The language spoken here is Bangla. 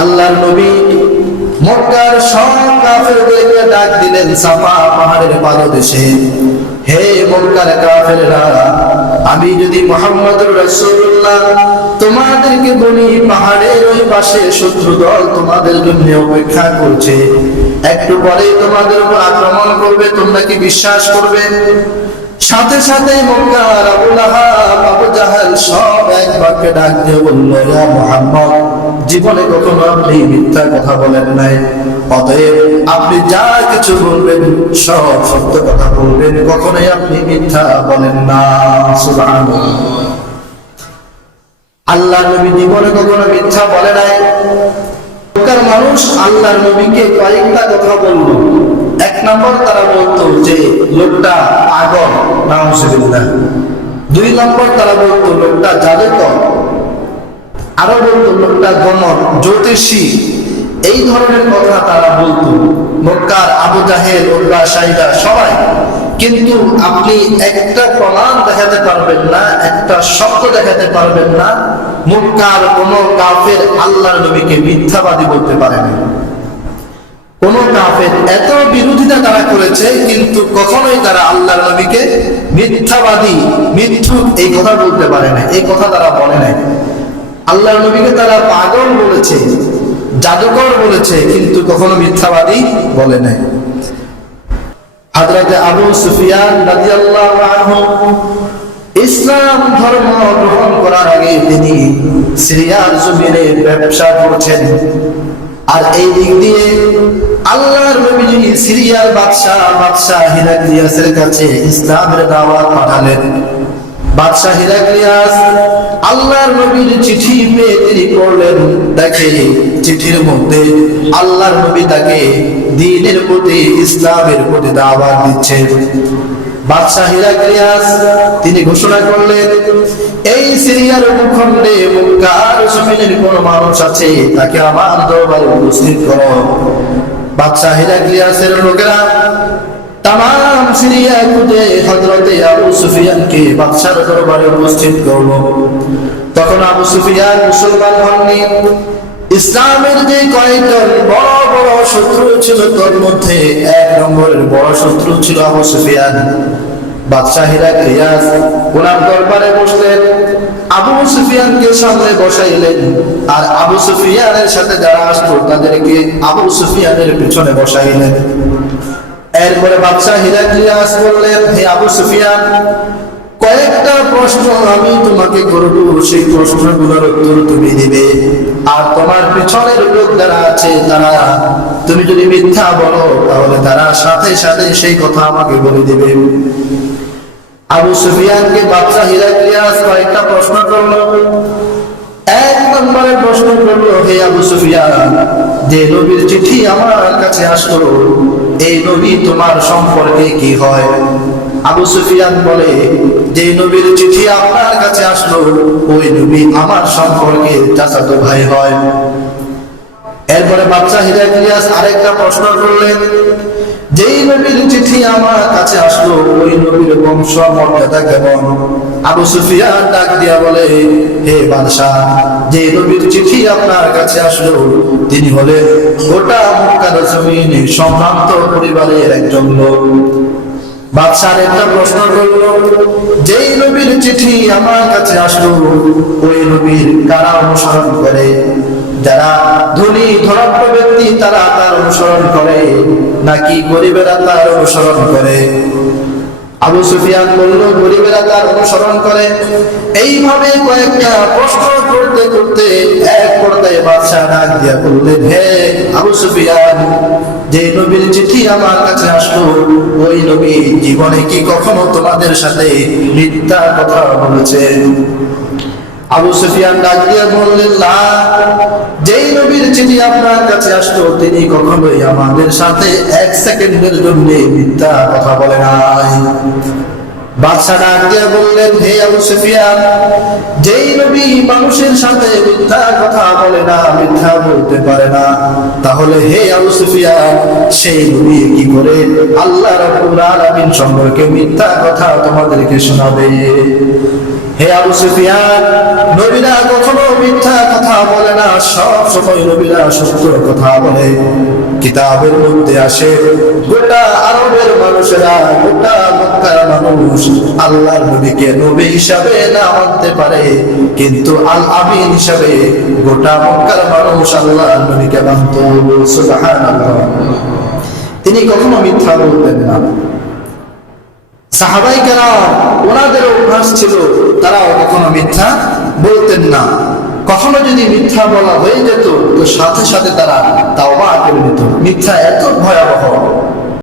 আল্লাহর নবী মক্কার সব কাফেরদেরকে ডাক দিলেন সাফা পাহাড়ের পাদদেশে, হে মক্কার কাফেররা, আমি যদি মুহাম্মদুর রাসূলুল্লাহ তোমাদেরকে বলি পাহাড়ের ওই পাশে শত্রু দল তোমাদের জন্য অপেক্ষা করছে, একটু পরে তোমাদের উপর আক্রমণ করবে, তোমরা কি বিশ্বাস করবে? সাথে সাথে মক্কার আবু লাহাব, আবু জাহেল সব এক বাক্যে ডাক দিয়ে বলল, ইয়া মুহাম্মদ, জীবনে কখনো আপনি মিথ্যা কথা বলেন নাই, অতএব আপনি যা কিছু বলবেন সব সত্য কথা বলবেন, কখনোই আপনি মিথ্যা বলেন না। সুবহানাল্লাহ। আল্লাহর নবী জীবনে কখনো মিথ্যা বলে নাই। মক্কার মানুষ আল্লাহর নবীকে কয়েকটা কথা বলল। এক নম্বর, তারা বলতো যে লোকটা পাগল, নাউজুবিল্লাহ। দুই নম্বর, তারা বলতো লোকটা জাদুকর। আরো বলতো লোকটা গমর, জ্যোতিষী। এই ধরনের কথা তারা বলতো মক্কার আবু জাহেল, উতবা, সাইবা সবাই। কিন্তু আপনি একটা প্রমাণ দেখাতে পারবেন না, একটা শব্দ দেখাতে পারবেন না মক্কার কোন কাফের আল্লাহর নবীকে মিথ্যাবাদী বলতে পারে না। কোন কাফের এত বিরোধিতা তারা করেছে, কিন্তু কখনোই তারা আল্লাহর নবীকে মিথ্যাবাদী, মিথ্যুক এই কথা বলতে পারে না। এই কথা তারা বলে নাই। আল্লাহর নবীকে তারা পাগল বলেছে, জাদুকর বলেছে, কিন্তু কখনো মিথ্যাবাদী বলে নাই। হযরত আবু সুফিয়ান রাদিয়াল্লাহু আনহু ইসলাম ধর্ম গ্রহণ করার আগে তিনি সিরিয়ার জমিনে ব্যবসা করছেন। আর এই দিক দিয়ে আল্লাহর নবী সিরিয়ার বাদশাহ হিরাক্লিয়াসের কাছে ইসলামের দাওয়াত পাঠালেন। বাদশাহ হিরাক্লিয়াস আল্লাহর নবীর চিঠি পেয়ে তিনি পড়লেন, দেখে চিঠির মধ্যে আল্লাহর নবী তাকে দ্বীনের প্রতি, ইসলামের প্রতি দাওয়াত দিচ্ছেন। বাদশাহ হিরাক্লিয়াস তিনি ঘোষণা করলেন, এই সিরিয়ার ভূখণ্ডে মক্কার জমিনের কোন মানুষ আছে, তাকে আমার দরবারে উপস্থিত করো। বাদশাহ হিরাক্লিয়াসের লোকেরা তামাম সিরিয়া খুঁজে হযরত আবু সুফিয়ানকে বাদশার দরবারে উপস্থিত করলো। তখন আবু সুফিয়ান মুসলমান হননি। ইসলামের যে কয়েকজন বড় বড় শত্রু ছিল, তার মধ্যে এক নম্বরের বড় শত্রু ছিল আবু সুফিয়ান। বাদশাহ হিরাক্লিয়াস ওনার দরবারে বসলেন, আবু সুফিয়ানকে সামনে বসাইলেন, আর আবু সুফিয়ানের সাথে যারা আসতো তাদেরকে আবু সুফিয়ানের পিছনে বসাইলেন। এরপরে বাদশাহ হিরাক্লিয়াস বললেন, হে আবু সুফিয়ান, কয়েকটা প্রশ্ন আমি তোমাকে করব, সেই প্রশ্নগুলোর উত্তর তুমি দিবে। আর তোমার পিছনের লোক যারা আছে, তারা তুমি যদি মিথ্যা বলো তাহলে তারা সাথে সাথে সেই কথা আমাকে বলে দিবে। আবু সুফিয়ানকে বাদশাহ হিরাক্লিয়াস কয়েকটা প্রশ্ন করলো। এক নম্বরে প্রশ্ন করলো, হে আবু সুফিয়ান, যে নবীর চিঠি আমার কাছে আসলো, এই নবী তোমার সম্পর্কে কি হয়? আবু সুফিয়ান বলে, যে নবীর চিঠি আপনার কাছে আসলো, ওই নবী আমার সম্পর্কে চাচাতো ভাই হয়। এরপরে বাদশাহ হিরাক্লিয়াস আরেকটা প্রশ্ন করলেন, যেই নবীর চিঠি আমার কাছে আসলো, ওই নবীর বংশ মর্যাদা কেমন? আবু সুফিয়ান ডাক দিয়া বলে, হে বাদশাহ, যে নবীর চিঠি আপনার কাছে আসলো, তিনি হলেন গোটা মক্কার জমিনে সম্ভ্রান্ত পরিবারের একজন লোক। বাদশাহ একটা প্রশ্ন করলো, যেই নবীর চিঠি আমার কাছে আসলো, ওই নবীর কারা অনুসরণ করে? যারা ধনী ধনাঢ্য ব্যক্তি তারা তার অনুসরণ করে, নাকি গরিবেরা তার অনুসরণ করে? আবু সুফিয়ান বলল, গরিবেরা তার অনুসরণ করে। এইভাবে কয়েকটা প্রশ্ন করতে করতে এক পর্যায়ে বাদশাহ ডাক দিয়া বললেন, হে আবু সুফিয়ান, যে নবীর চিঠি আমার কাছে আসলো, ওই নবী জীবনে কি কখনো তোমাদের সাথে মিথ্যা কথা বলেছে? আবু সুফিয়ান ডাক দিয়ে বললেন, না, যেই নবীর চিঠি আপনার কাছে আসলো, তিনি কখনোই আমাদের সাথে এক সেকেন্ডের জন্য মিথ্যা কথা বলে নাই। বাদশাহ ডাক দিয়ে বললেন, হে আবু সুফিয়ান, যেই নবী মানুষের সাথে মিথ্যা কথা বলে না, মিথ্যা বলতে পারে না, তাহলে হে আবু সুফিয়ান, সেই নবী কি করে আল্লাহ রাব্বুল আলামিন সম্পর্কে মিথ্যা কথা তোমাদেরকে শোনাবে? হে আবু সুফিয়ান, নবীরা কখনো মিথ্যা কথা বলে না, সব সময় নবীরা সত্য কথা বলে। কিতাবের মধ্যে আসে গোটা আরবের মানুষেরা, গোটা মক্কার মানুষ আল্লাহর নবীকে নবী হিসাবে না মানতে পারে, কিন্তু আল আমিন হিসাবে গোটা মক্কার মানুষ আল্লাহর নবীকে মানত। সুবহানাল্লাহ। তিনি কখনো মিথ্যা বলতেন না। সাহাবাই কেরাম, ওনাদের অভ্যাস ছিল, তারাও কখনো মিথ্যা বলতেন না। কখনো যদি মিথ্যা বলা হয়ে যেত তো সাথে সাথে তারা তাওবা করে নিত। মিথ্যা এত ভয়াবহ,